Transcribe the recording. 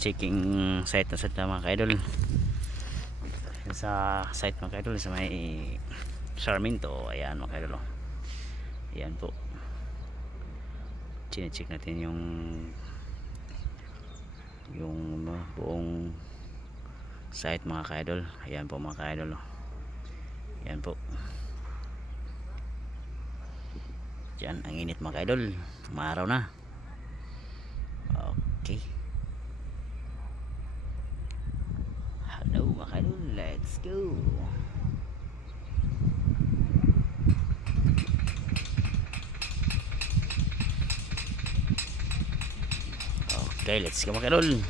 checking site na sa mga kaidol. Sa site mga kaidol sa may Sarmiento. Ayan mga kaidol, ayan po, chinecheck natin yung buong site mga kaidol. Ayan po mga kaidol, ayan po. Diyan ang init mga kaidol, umaraw na. Okay, hello mga kaidol, let's go. Okay, let's go mga kaidol.